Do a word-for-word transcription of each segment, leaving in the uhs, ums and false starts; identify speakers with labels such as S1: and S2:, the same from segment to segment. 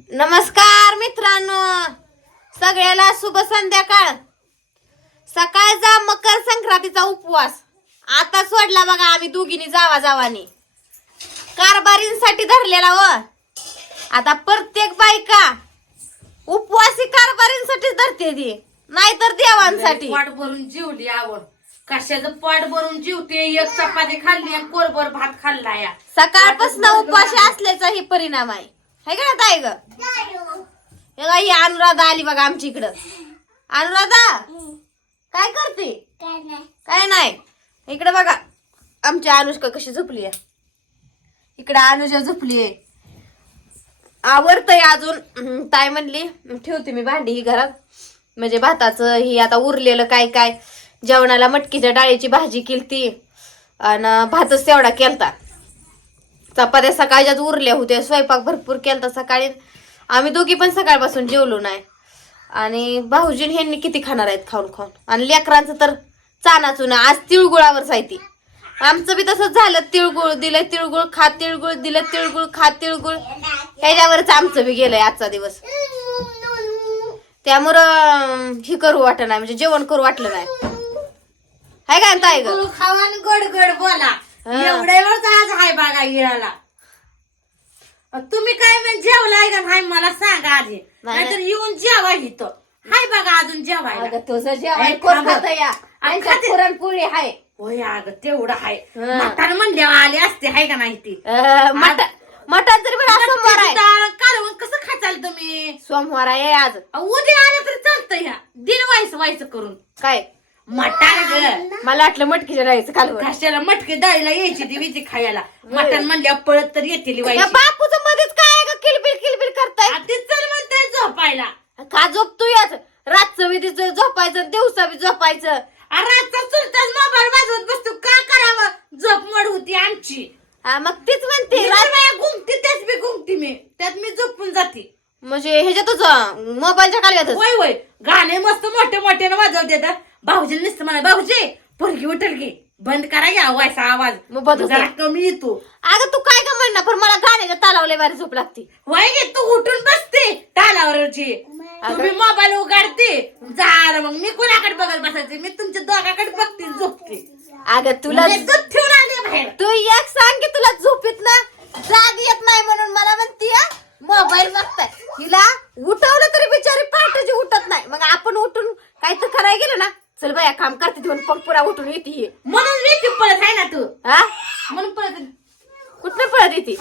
S1: नमस्कार मित्रांनो, सगळ्याला शुभ संध्याकाळ. सकाळचा मकर संक्रांतीचा उपवास आता सोडला बघा आम्ही दोघींनी जावा जावानी. कारभारींसाठी धरलेला व आता प्रत्येक बायका उपवासी कारभारींसाठीच धरते ती, नाहीतर देवांसाठी.
S2: पोट भरून जीवली आवड कशाचं पोट भरून जीवते. एक चपाती खाल्ली आणि कोरभर भात खाल्ला या.
S1: सकाळपासून उपवासी असल्याचा ही परिणाम आहे. है का ताई ग? ही अनुराधा आली बघा आमची इकडं. अनुराधा काय करते? काय नाही. इकडे बघा आमची अनुष्का कशी झोपली आहे. इकडे अनुजा झोपली आहे. आवडतंय अजून. ताई म्हणली ठेवते मी भांडी ही घरात, म्हणजे भाताचं ही आता उरलेलं काय काय जेवणाला मटकीच्या डाळीची भाजी केलती आणि भातच तेवढा केलता. चपात्या सकाळच्याच उरल्या होत्या. स्वयंपाक भरपूर केलता सकाळी. आम्ही दोघी पण सकाळपासून जेवलो नाही. आणि भाऊजीन ह्यांनी किती खाणार आहेत खाऊन खाऊन. आणि लेकरांचं तर चानाच ना. आज तिळगुळावर साहिती. आमचं बी तसंच झालं. तिळगुळ दिलं, तिळगुळ खात, तिळगुळ दिलं, तिळगुळ खात, तिळगुळ ह्याच्यावरच आमचं बी गेलंय आजचा दिवस. त्यामुळं ही करू वाटत नाही, म्हणजे जेवण करू वाटलं नाही. हाय काय ताई ग?
S2: खावा आणि गोड गोड बोला. एवढ्या वेळच आज हाय बघा इळाला. तुम्ही काय म्हणजे जेवलाय का नाही मला सांगा आधी, नाहीतर येऊन जेवा इथं. हाय बघा अजून जेवायला.
S1: तुझं जेवण कोण खातं या? पुरणपोळी हाय.
S2: होय अगं तेवढं हाय. मटण म्हणल्यावर आले असते हाय का नाही ती.
S1: मटण मटण तरी पण आज सोमवार आहे.
S2: कालवण कसं खाचाल तुम्ही?
S1: सोमवार आहे आज.
S2: उद्या आलं तरी चालतं ह्या. दिन व्हायचं व्हायचं करून
S1: काय
S2: मटण ग.
S1: मला वाटलं मटकीच्या डाळीचं कालवण.
S2: कशाला मटकी डाळीला यायची ती विची खायला. मटण म्हणल्यावर पळत तर येतील व्हायची.
S1: बापूचं मध्येच काय ग किलबिल किलबिल करताय?
S2: ते चल म्हणताय झोपायला.
S1: का झोपतोय आज? रातचं बी तिचं झोपायचं, दिवसा बी झोपायचं.
S2: रातचा चुलताच मोबाईल वाजवत बसतो. का करावं? झोप मोड होती आमची.
S1: हा मग तीच म्हणते
S2: घुमती त्याच बी घुमती मी. त्यात मी झोपून जाते.
S1: म्हणजे ह्याच्यातच मोबाईलच्या कालव्यातच.
S2: होय होय गाणे मस्त मोठे मोठ्यानं वाजवते. भाऊजी नुसतं म्हणा भाऊजी पोरगी उठल की बंद करा घ्या व्हायचा आवाज. जरा कमी येतो.
S1: अगं तू काय का म्हणणार, पण मला गाण्याच्या तालावले बारी झोप लागते.
S2: वय घे तू उठून बसते तालावरची. तुम्ही मोबाईल उघडते झालं. मग मी कोणाकडे बघत बसायचे? मी तुमच्या दोघाकडे बघते झोपते.
S1: अगं तुला
S2: दूध ठेवून आले बाहेर.
S1: तू एक सांग की तुला झोपीत ना जाग येत नाही म्हणून मला म्हणती मोबाईल बघताय. हिला उठवलं तरी बिचारी पहाटेची उठत नाही. मग आपण उठून काय तर करायला गेलं ना, चल बाया काम करते म्हणून पण पुरा उठून येते.
S2: म्हणून मी पळत आहे ना तू.
S1: हा
S2: म्हणून पळत
S1: कुठलं पळत येते?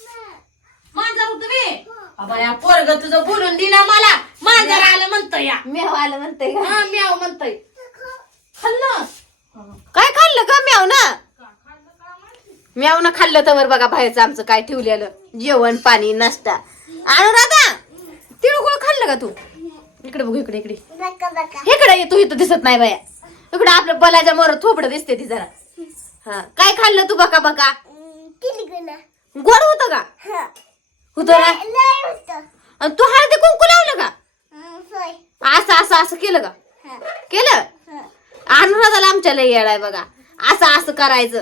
S2: मांजर होत मी बाया पोरग तुझं बोलून दिला मला. मांजर आलं म्हणतोय या.
S1: म्याव आलं म्हणतंय का?
S2: हा म्याव म्हणतोय. खाल्लं
S1: काय खाल्लं का? म्याव ना म्याव ना खाल्लं तर बघा बाहेरचं आमचं काय ठेवलेलं जेवण पाणी नाश्ता. अनुराधा तिळगुळ खाल्लं का तू? इकडे बघू इकडे इकडे इकडे ये. तू इथं दिसत नाही बाया. इकडे आपलं बलाच्या मोर थोपडं दिसते ती जरा. हा काय खाल्लं तू बका बका? गोड होतं का? होत ना. आणि तू हळदी कुंकू लावलं का? असं असं असं केलं का? केलं. अनुराधाला आमच्या लय येड आहे बघा. असं असं करायचं.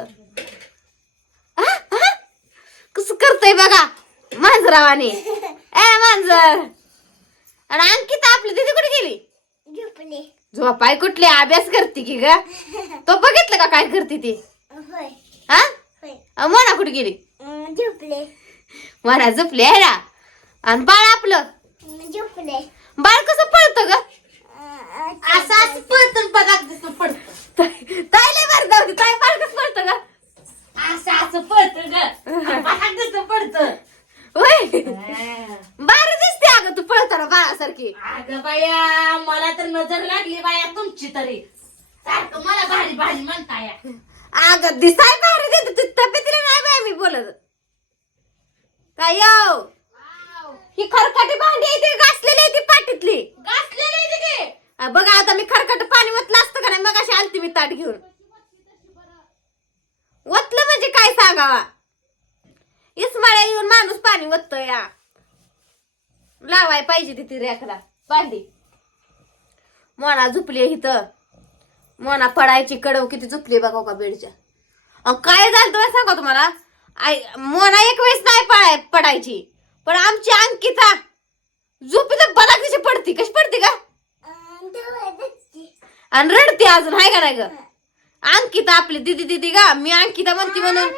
S1: कसं करतय बघा मांजरावाने. ए मांजर. आणि अंकिता आपली दीदी कुठे गेली? झोपाय कुठली अभ्यास करते की ग? तो बघितलं का काय करते ती? हा मोना कुठे गेली? मोना झोपली आहे ना. आणि बाळ आपलं बाळ कसं पळतं ग?
S2: असं असं पळत पदार्थ दिसत पडत.
S1: ताई लय बरं जाऊ दे. ताई बाळ कसं पळतं ग?
S2: असं असं पळत ग पदार्थ दिसत पडत.
S1: होय बाहेर दिसते अगं तू पळताना बाळासारखी.
S2: अगं बाया मला तर नजर लागली बाया तुमची तरी. सारखं मला भारी भारी म्हणताय.
S1: अगं दिसाय बाहेर देते तब्येतीला नाही बाय मी बोलत काय. यो ही खरकाटी भांडी आहे ती घासलेली आहे ती पाटीतली.
S2: घासलेली आहे ती.
S1: बघा आता मी खरकट पाणी वतलं असतं का नाही मग अशी आलती मी ताट घेऊन. वतलं म्हणजे काय सांगावा. इसमाळ्या येऊन माणूस पाणी वतत या. लावाय पाहिजे तिथे रेखला भांडी. मोना झुपली इथं. मोना पडायची कडव किती झुपली बघा का बेडच्या. काय झालं तुम्हाला सांगा तुम्हाला. मोना एक वेळेस नाही पडाय पडायची पण आमची अंकिता आणि रडते अजून हाय का नाही ग? अंकिता आपली दिदी दिदी गा, मी अंकिता म्हणते म्हणून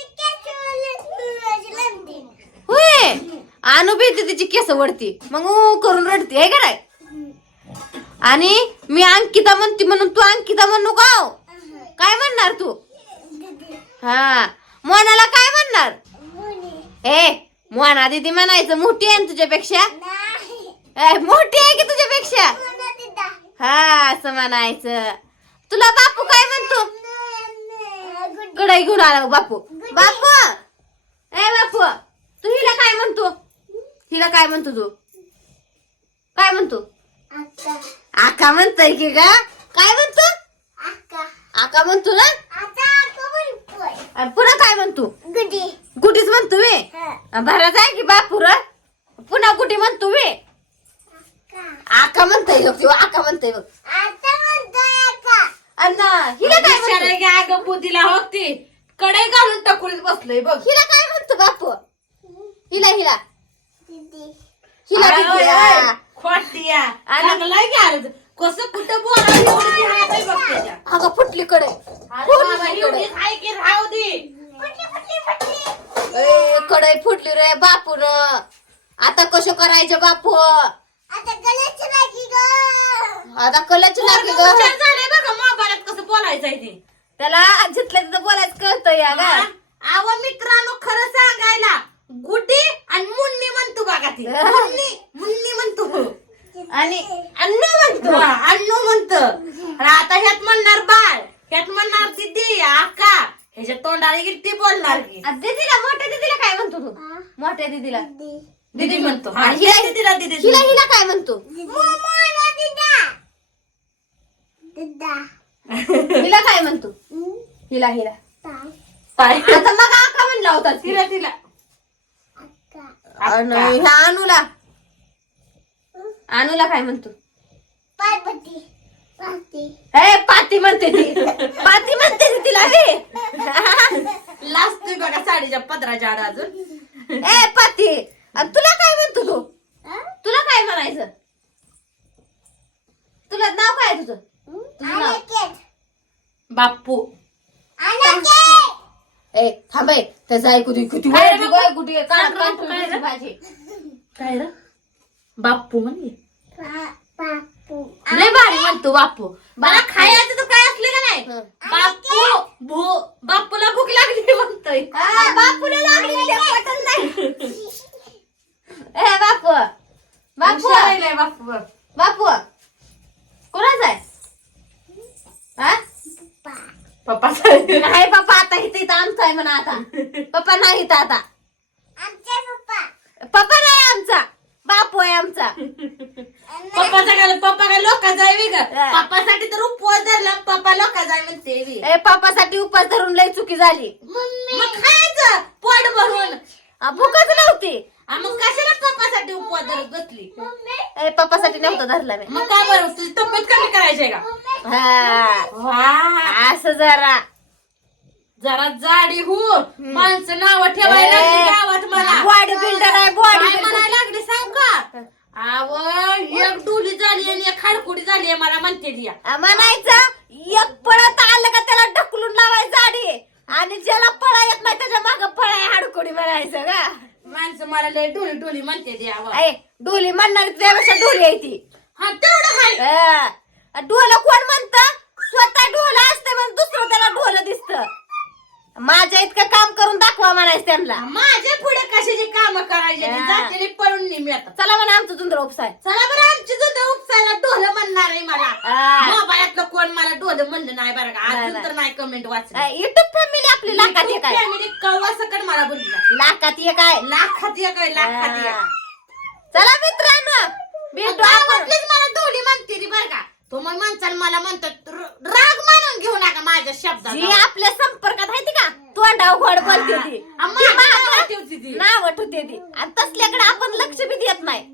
S1: होय. आणू बी तिची केस वडती मग ऊ करून रडते आहे का नाही? आणि मी अंकिता म्हणते म्हणून तू अंकिता म्हणू का? काय म्हणणार तू? हा मोनाला काय म्हणणार? ए मोना दिदी म्हणायचं, मोठी आहे ना तुझ्यापेक्षा? ए, मोठी आहे की तुझ्यापेक्षा? हा असं म्हणायचं. तुला बापू काय म्हणतो? कढई घेऊन आला बापू. बापू ए बापू तू हिला काय म्हणतो? हिला काय म्हणतो तू? काय म्हणतो? आका म्हणतोय की ग? काय म्हणतो? आका म्हणतो ना? आणि पुन्हा काय म्हणतो? गुडीच म्हणतो वे. भराच आहे की बापू र? पुन्हा गुडी म्हणतो वे. आका म्हणतोय बघ तू, आका म्हणतोय बघ. अण्णा हिला काय म्हणतो?
S2: अगं बुद्धीला होती कडे घालून टकुरीत बसलोय बघ.
S1: हिला काय म्हणतो बापू? हिला हिला हिला
S2: अरे,
S1: दिदी,
S2: अरे,
S1: हा.
S2: खोटिया
S1: आणि-
S2: चांगला घ्या कसं कुठं बोलायला एवढी हात आहे बघ त्याच्या.
S1: अगं फुटली कडे
S2: अरे बाबा, एवढी हाय की राहू दे.
S1: कडे फुटली रे बापू न. आता कसं करायचं बापू? आता कलच लागे ग.
S2: हुशार झालंय बघा मोबाईलात कसं बोलायचं आहे ते.
S1: त्याला जिथलं तिथं बोलायचं कळतं या ग.
S2: आव मित्रांनो खरं सांगायला गुड्डी आणि मुन्नी म्हणतो बघा ती. मुन्नी मुन्नी म्हणतो
S1: आणि अन्नू म्हणतो.
S2: हा, अन्नू म्हणतो. आणि आता ह्यात म्हणणार बाळ, ह्यात म्हणणार दिदी आका, ह्याच्या तोंडाला गेली ती बोलणार की.
S1: आ, दीदीला मोठ्या दीदीला काय म्हणतो तू? मोठ्या दीदीला
S2: दीदी म्हणतो. हा,
S1: आणि
S2: हिला
S1: हिला
S2: दीदीला दीदी
S1: हिला हिला काय म्हणतो? हिला काय म्हणतो? हिला हिला
S2: ताई.
S1: आता मग आका म्हणला होता
S2: तिला तिला
S1: आणि ह्या अनुला अनुला काय म्हणतो? ए पाती म्हणते ती, पाती म्हणते ती तिला वे.
S2: लाजतोय बघा साडीच्या पदराच्या आड अजून.
S1: ए पाती आणि तुला काय म्हणतो तू? तुला काय म्हणायचं? तुला नाव काय आहे तुझं? तुझं नाव?
S2: बाप्पू.
S1: ए थांब ए, त्याचं ऐकू दे किती
S2: काय रे
S1: वळती
S2: बापू?
S1: गं, कुठे कानात
S2: काय रे
S1: कानात
S2: बापू, काय रे?
S1: तुझी भाजी.
S2: काय रे बाप्पू म्हणजे लय भारी म्हणतो बाप्पू. मला खायचं तर काय असले का नाही
S1: हं.
S2: बाप्पू भू बाप्पूला भूक लागली म्हणतोय.
S1: हा, बापूला लागली ते पटत नाही. ए बापू बापू
S2: हुशार आहे लय बाप्पू.
S1: बापू कोणाचा आहे? हा?
S2: पप्पा
S1: नाही पप्पा आता इथं इथं आमचा आहे म्हणा. आता पप्पा नाही इथं आता. पप्पा नाही आमचा, बापू आहे आमचा.
S2: पप्पाचा काय पप्पा काय लोकांचा आहे वेग. पप्पासाठी तर उपवास धरला, पप्पा लोकांचा आहे म्हणते बी.
S1: ए पप्पासाठी उपास धरून लय चुकी झाली.
S2: मग खायचं पोट भरून.
S1: आ, भूकच नव्हती.
S2: आ, मग कशाला पप्पासाठी उपवास धरत बसली?
S1: ए पप्पासाठी नव्हता धरला मी.
S2: मग काय बरं तुझी तब्येत कमी करायची आहे का?
S1: हा
S2: वा
S1: असं जरा
S2: जरा जाडी हो माणसं नाव ठेवायला लागली गावात मला.
S1: बॉडी बिल्डर आहे, बॉडी
S2: काय
S1: बिल्डर.
S2: म्हणायला लागले सांग का? आव एक डुली झाली आणि एक खाडकुडी झाली मला म्हणते ती.
S1: म्हणायचं एक पळत आलं का त्याला ढकलून लावायचं गाडी, आणि ज्याला पळा येत नाही त्याच्या माग पळाय हाडकोडी म्हणायचं का?
S2: माणसं मला लय डोली डोली म्हणते ती. आव
S1: ए डोली म्हणणार त्यापेक्षा डोली आहे ती.
S2: हा तेवढं हाय.
S1: डोल कोण म्हणत? स्वतः डोल असते म्हणून दुसरं त्याला डोल दिसत. माझ्या इतकं काम करून दाखवा म्हणायचं त्यांना.
S2: माझ्या पुढे कशाची काम करायची
S1: हा.
S2: जाते पळून नाही मी आता.
S1: चला म्हणा आमचं जुंदर उपसाय.
S2: चला बरं आमची जुंद उपसायला डोलं म्हणणार आहे मला.
S1: हा.
S2: मोबाईलातलं कोण मला डोलं म्हणलं नाही बरं का.
S1: नाही,
S2: अजून
S1: नाही.
S2: तर नाही कमेंट वाचली.
S1: युट्यूब फॅमिली आपली लाखात एक आहे.
S2: फॅमिली कवा सकट मला बोलला.
S1: लाखात एक आहे.
S2: लाखात एक आहे लाखात एक.
S1: हा. चला मित्रांनो भेटू आपण.
S2: गावातलीच मला डोली म्हणते ती बरं का. तो मग माणसाला मला म्हणतात र- राग मानून घेऊ नका माझ्या शब्दात.
S1: जी आपल्या संपर्कात आहे ती का तोंडाव घोड बोलते ती,
S2: आ, माझ्या
S1: ती मागं
S2: नावात ठेवते ती.
S1: नाव ठेवते ती, आणि तसल्याकडे आपण लक्ष बी देत नाही.